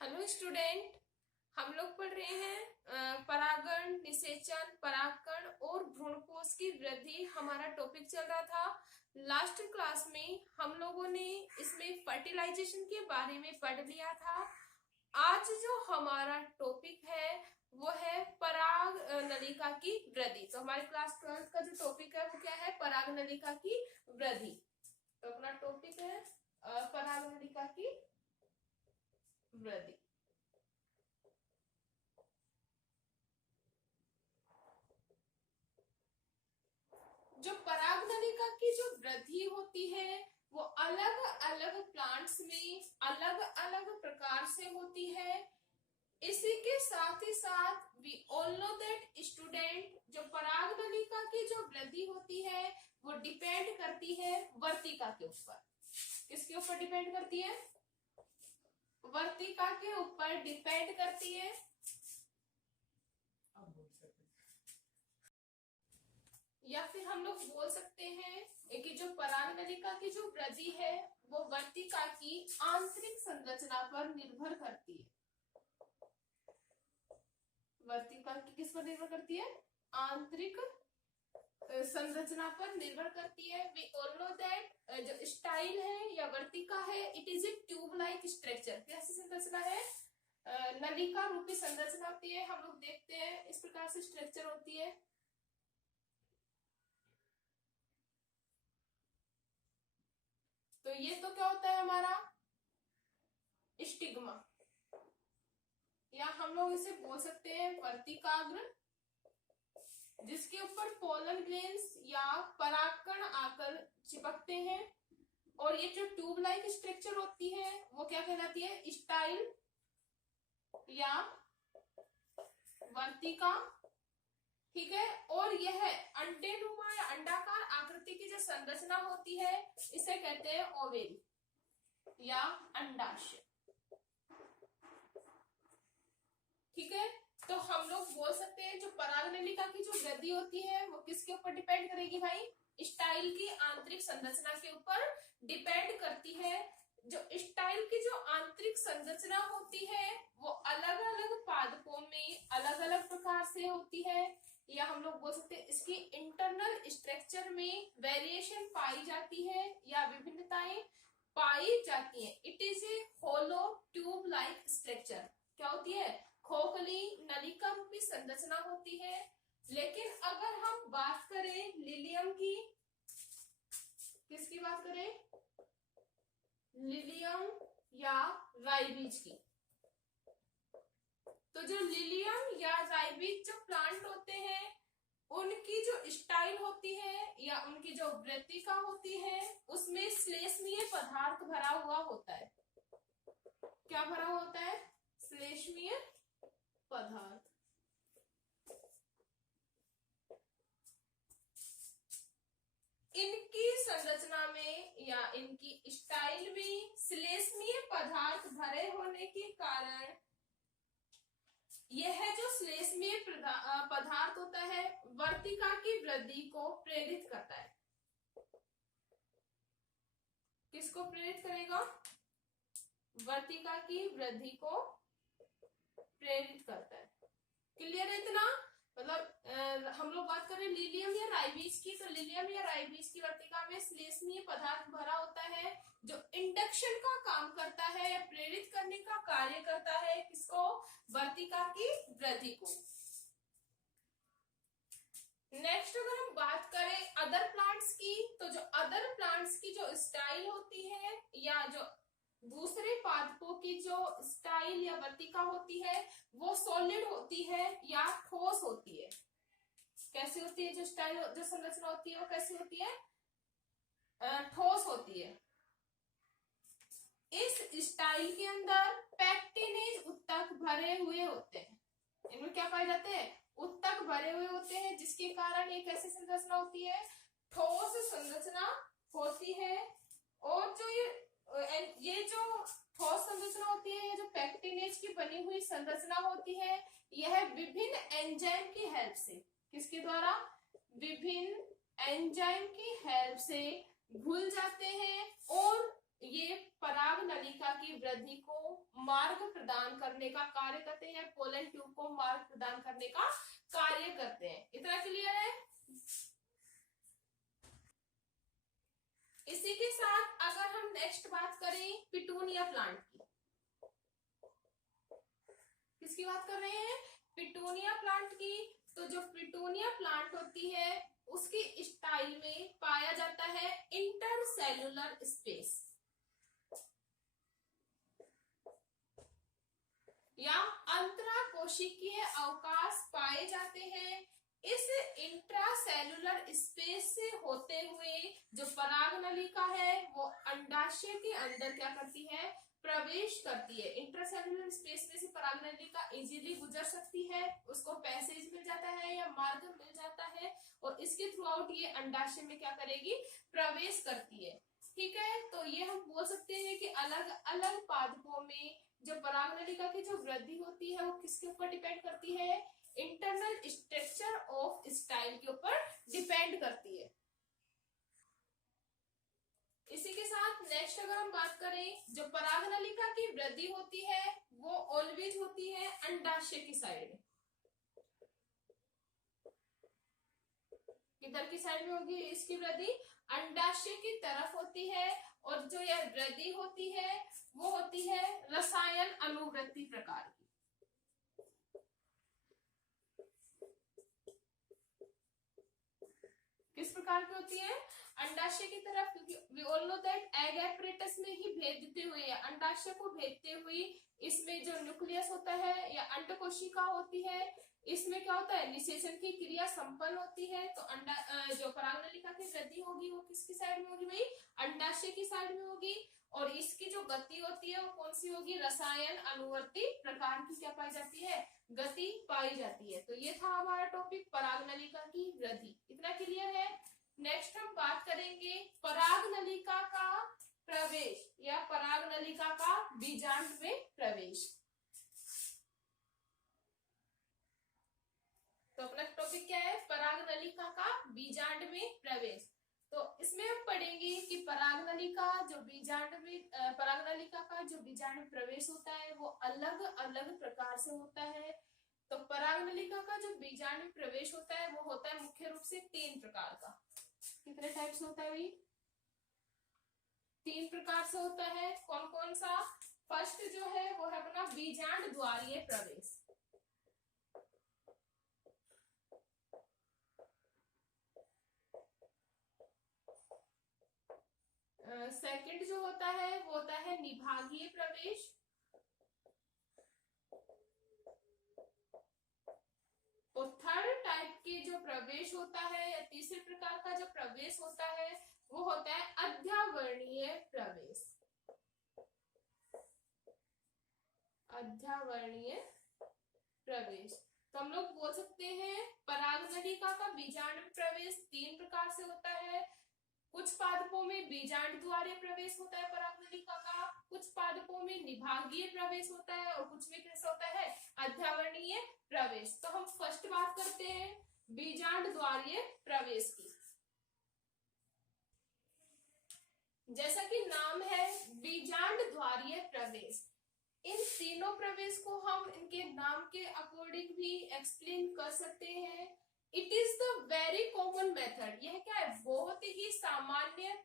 Hello student, हम लोग पढ़ रहे हैं परागण, निषेचन, परागकण और भ्रूणकोश की वृद्धि। हमारा टॉपिक चल रहा था। लास्ट क्लास में हम लोगों ने इसमें फर्टिलाइजेशन के बारे में पढ़ लिया था। आज जो हमारा टॉपिक है वो है पराग नलिका की वृद्धि। तो हमारे क्लास 12 का जो टॉपिक है वो क्या है? पराग नलिका की वृद्धि। तो अपना टॉपिक है पराग नलिका की वृद्धि। जो पराग नलिका की जो वृद्धि होती है वो अलग अलग प्लांट्स में अलग अलग प्रकार से होती है। इसी के साथ ही साथ we all know that student, जो पराग नलिका की जो वृद्धि होती है वो डिपेंड करती है वर्तिका के ऊपर। किसके ऊपर डिपेंड करती है? वर्तिका के ऊपर डिपेंड करती है। या फिर हम लोग बोल सकते हैं कि जो पराग नलिका की जो वृद्धि है वो वर्तिका की आंतरिक संरचना पर निर्भर करती है। वर्तिका की किस पर निर्भर करती है? आंतरिक संरचना पर निर्भर करती है। वी ऑल नो दैट जो स्टाइल है या वर्तिका है, it is A tube like structure. कैसी संरचना है? नलिका रूपी संरचना होती है। हम लोग देखते हैं इस प्रकार से स्ट्रक्चर होती है। तो ये तो क्या होता है हमारा? स्टिग्मा, या हम लोग इसे बोल सकते हैं वर्तिकाग्र, जिसके ऊपर पोलन ग्रेन्स या परागकण आकर चिपकते हैं। और ये जो ट्यूब लाइक स्ट्रक्चर होती है वो क्या कहलाती है? स्टाइल या वर्तिका। ठीक है। और यह अंडेनुमा या अंडाकार आकृति की जो संरचना होती है इसे कहते हैं ओवेल या अंडाशय। ठीक है। तो हम लोग बोल सकते हैं जो पराग नलिका की जो वृद्धि होती है वो किसके ऊपर डिपेंड करेगी भाई? स्टाइल की आंतरिक संरचना के ऊपर डिपेंड करती है। जो स्टाइल की जो आंतरिक संरचना होती है वो अलग अलग पादपों में अलग अलग प्रकार से होती है। या हम लोग बोल सकते हैं इसकी इंटरनल स्ट्रक्चर में वेरिएशन पाई जाती है या विभिन्नताएं पाई जाती है। It is a hollow tube like structure. क्या होती है? खोखली नलिका रूपी संरचना होती है। लेकिन अगर हम बात करें लिलियम की, किसकी बात करें? लिलियम या राइबीज की। तो जो लिलियम या राइबीज जो प्लांट होते हैं उनकी जो स्टाइल होती है या उनकी जो वृत्तिका होती है उसमें श्लेष्मीय पदार्थ भरा हुआ होता है। क्या भरा हुआ होता है? श्लेष्मीय पदार्थ। इनकी संरचना में या इनकी स्टाइल में श्लेष्मीय पदार्थ भरे होने के कारण यह जो श्लेष्मीय पदार्थ होता है वर्तिका की वृद्धि को प्रेरित करता है। किसको प्रेरित करेगा? वर्तिका की वृद्धि को प्रेरित करता है। क्लियर है इतना? मतलब हम लोग बात करें लिलियम या राइबीज की, तो लिलियम या राइबीज की वर्तिका में श्लेष्मीय पदार्थ भरा होता है जो इंडक्शन का काम करता है या प्रेरित करने का कार्य करता है। किसको? वर्तिका की वृद्धि को। नेक्स्ट अगर हम बात करें अदर प्लांट्स की, तो जो अदर प्लांट्स की जो स्टाइल होती है या जो दूसरे पादपों की जो स्टाइल या वर्तिका होती है वो सॉलिड होती है या ठोस होती है। कैसी होती है? जो स्टाइल जो संरचना होती है वो कैसी होती है? ठोस होती है। इस स्टाइल के अंदर पैक्टिनेज उत्तक भरे हुए होते हैं। इनमें क्या पाए जाते हैं? उत्तक भरे हुए होते हैं, जिसके कारण एक ऐसी संरचना होती है, ठोस संरचना होती है। और जो ये जो ठोस संरचना होती है, जो पैक्टिनेज की बनी हुई संरचना होती है, यह विभिन्न एंजाइम की हेल्प से, किसके द्वारा? विभिन्न एंजाइम की हेल्प से घुल जाते हैं और ये पराग नलिका की वृद्धि को मार्ग प्रदान करने का कार्य करते हैं, पोलन ट्यूब को मार्ग प्रदान करने का कार्य करते हैं। इतना क्लियर है। इसी के साथ अगर हम नेक्स्ट बात करें पिटूनिया प्लांट की, किसकी बात कर रहे हैं? पिटूनिया प्लांट की। तो जो पिटूनिया प्लांट होती है उसकी स्टाइल में पाया जाता है इंटरसेल्युलर स्पेस या अंतराकोशिकीय अवकाश पाए जाते हैं। इस इंट्रासेल्युलर स्पेस से होते हुए जो पराग नलिका है वो अंडाशय के अंदर क्या करती है? प्रवेश करती है। इंट्रासेल्युलर स्पेस में से पराग नलिका इजीली गुजर सकती है, उसको पैसेज मिल जाता है या मार्ग मिल जाता है और इसके थ्रू आउट ये अंडाशय में क्या करेगी? प्रवेश करती है। ठीक है, तो ये हम बोल सकते हैं कि अलग अलग पादपों में जो पराग नलिका की जो वृद्धि होती है वो किसके ऊपर डिपेंड करती है? इंटरनल स्ट्रक्चर ऑफ स्टाइल के ऊपर डिपेंड करती है। इसी के साथ नेक्स्ट अगर हम बात करें, जो पराग नलिका की वृद्धि होती है वो ऑलवेज होती है अंडाशय की साइड में। किधर की साइड में होगी इसकी वृद्धि? अंडाशय की तरफ होती है। और जो यह वृद्धि होती है वो होती है रसायन अनुवृत्ति प्रकार की। किस प्रकार की होती है? अंडाशय की तरफ, क्योंकि we all know that egg apparatus में ही भेजते हुए या अंडाशय को भेजते हुए इसमें जो न्यूक्लियस होता है या अंडकोशिका होती है, इसमें क्या होता है? निषेचन की क्रिया संपन्न होती है। तो जो पराग नलिका की वृद्धि होगी वो किसकी साइड में होगी भाई? अंडाशय की साइड में होगी। और इसकी जो गति होती है वो कौन सी होगी? रसायन अनुवर्ती प्रकार की क्या पाई जाती है? गति पाई जाती है। तो ये था हमारा टॉपिक पराग नलिका की वृद्धि। इतना क्लियर है। नेक्स्ट हम बात करेंगे पराग नलिका का प्रवेश या पराग नलिका का बीजांड में प्रवेश। तो अपना टॉपिक क्या है? पराग नलिका का बीजांड में प्रवेश। तो इसमें हम पढ़ेंगे कि पराग नलिका जो बीजांड में पराग नलिका का जो बीजांड में प्रवेश होता है वो अलग अलग प्रकार से होता है। तो पराग नलिका का जो बीजांड में प्रवेश होता है वो होता है मुख्य रूप से 3 प्रकार का। कितने टाइप्स होता है भाई? 3 प्रकार से होता है। कौन कौन सा? फर्स्ट जो है वो है अपना बीजांड द्वारीय प्रवेश। सेकंड जो होता है वो होता है निभागीय प्रवेश। और थर्ड टाइप के जो प्रवेश होता है या तीसरे प्रकार का जो प्रवेश होता है वो होता है अध्यावरणीय प्रवेश। अध्यावरणीय प्रवेश। तो हम लोग बोल सकते हैं पराग नलिका का बीजांड प्रवेश 3 प्रकार से होता है। कुछ पादपों में बीजांड द्वारीय प्रवेश होता है पराग नलिका का, कुछ पादपों में निभागीय प्रवेश होता है और कुछ में कैसा होता है? अध्यावरणीय प्रवेश। तो हम फर्स्ट बात करते हैं बीजांड द्वारीय प्रवेश की। जैसा कि नाम है बीजांड द्वारीय प्रवेश, इन तीनों प्रवेश को हम इनके नाम के अकॉर्डिंग भी एक्सप्लेन कर सकते हैं। It is the very common method. यह क्या है? बहुत ही सामान्य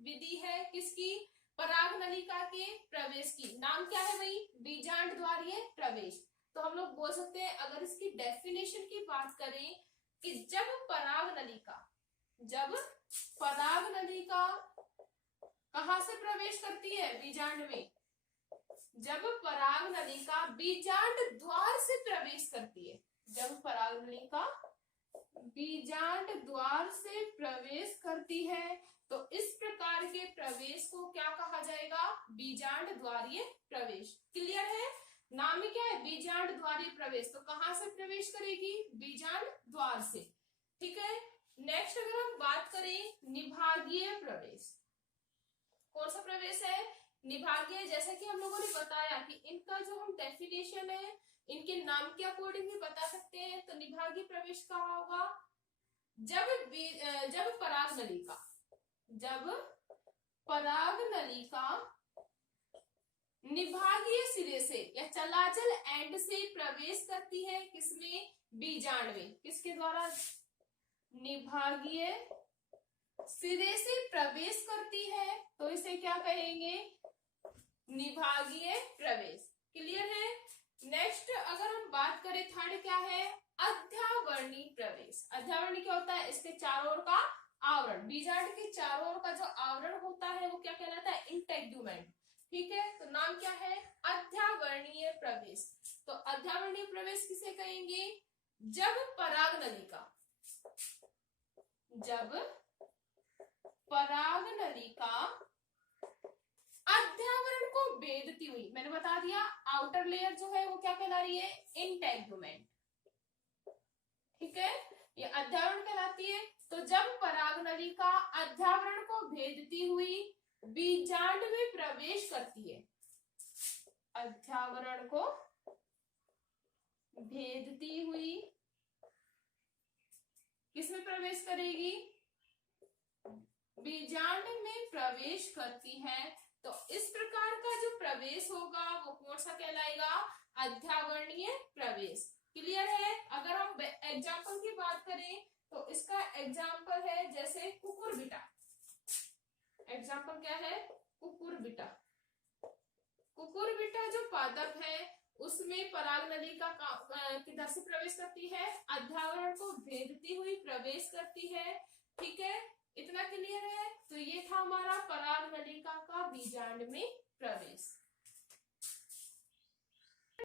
विधि है किसकी? पराग नलिका के प्रवेश की। नाम क्या है भाई? बीजांड द्वारीय प्रवेश। तो हम लोग बोल सकते हैं अगर इसकी डेफिनेशन की बात करें कि जब पराग नलिका कहां से प्रवेश करती है? बीजांड में। जब पराग नलिका बीजांड द्वार से प्रवेश करती है, जब पराग नलिका बीजांड द्वार से प्रवेश करती है तो इस प्रकार के प्रवेश को क्या कहा जाएगा? बीजांड द्वारीय प्रवेश। क्लियर है? नाम ही क्या है? बीजांड द्वारीय प्रवेश। तो कहां से प्रवेश करेगी? बीजांड द्वार से। ठीक है। नेक्स्ट अगर हम बात करें निभागीय प्रवेश, कौन सा प्रवेश है? निभागीय। जैसा कि हम लोगों ने बताया कि इनका जो हम डेफिनेशन है इनके नाम के अकॉर्डिंग भी बता सकते हैं। तो निभागीय प्रवेश कहा होगा जब पराग नलिका निभागीय सिरे से या चलाचल एंड से प्रवेश करती है, किसमें, बीजांड में। किसके द्वारा, निभागीय सिरे से प्रवेश करती है, तो इसे क्या कहेंगे, निभागीय प्रवेश। क्लियर है। नेक्स्ट अगर हम बात करें थर्ड क्या है, अध्यावरणी प्रवेश। अध्यावरणी क्या होता है, इसके चारों ओर का आवरण, बीजांड के चारों ओर का जो आवरण होता है वो क्या कहलाता है, इंटेग्यूमेंट। ठीक है, तो नाम क्या है, अध्यावरणीय प्रवेश। तो अध्यावरणीय प्रवेश किसे कहेंगे, जब पराग नलिका अध्यावरण को भेदती हुई, मैंने बता दिया आउटर लेयर जो है वो क्या कहला रही है, इंटेग्यूमेंट। ठीक है, ये अध्यावरण कहलाती है। तो जब पराग नलिका अध्यावरण को भेदती हुई बीजांड में प्रवेश करती है, अध्यावरण को भेदती हुई किसमें प्रवेश करेगी, बीजांड में प्रवेश करती है, तो इस प्रकार का जो प्रवेश होगा वो कौन सा कहलाएगा, अध्यावरणीय प्रवेश। क्लियर है। अगर हम एग्जाम्पल की बात करें तो इसका एग्जाम्पल है जैसे कुकुरबिटा। एग्जाम्पल क्या है, कुकुरबिटा। कुकुरबिटा जो पादप है उसमें पराग नलिका किधर से प्रवेश करती है, अध्यावरण को भेदती हुई प्रवेश करती है। ठीक है, इतना क्लियर है। तो ये था हमारा पराग नलिका का बीजांड में प्रवेश।